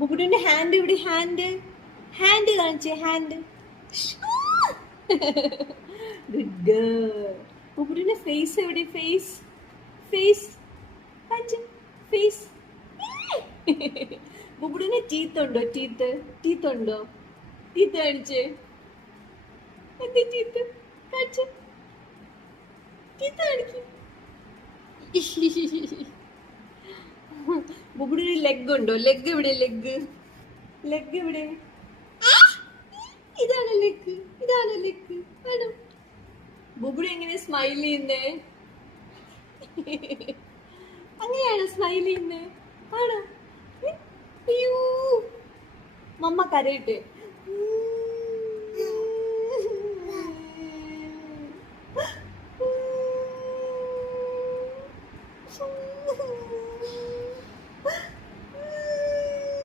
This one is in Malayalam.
ബുബുഡിന്റെ ഹാൻഡ് ഇവിടെ, ഹാൻഡ് ഹാൻഡ് കാണിച്ചേ, ഹാൻഡ്. Good girl. ബുബുഡിന്റെ ഫേസ് എവിടെ, ഫേസ് ഫേസ് കാണിച്ചേ, ഫേസ്. ബുബുഡിന് ടീത്ത് ഉണ്ടോ, ടീത്ത് ടീത്ത് ഉണ്ടോ, ടീത്ത് കാണിച്ചേ. എന്താ ടീത്ത് കാണിച്ചേ, ടീത്ത് കാണിക്കും. ബുബുഡിന് ലെഗ് ഉണ്ടോ, ലെഗ് എവിടെ, ലെഗ് ലെഗ് എവിടെ. ഇതാണ് ലെഗ്, ഇതാണ് ലെഗ് ആണോ. ബുബുഡു എങ്ങനെ സ്മൈൽ ചെയ്യുന്നേ, അങ്ങനെയാണോ സ്മൈൽ ചെയ്യുന്നേ, ആണോ. അയ്യോ മമ്മ കരയട്ടെ.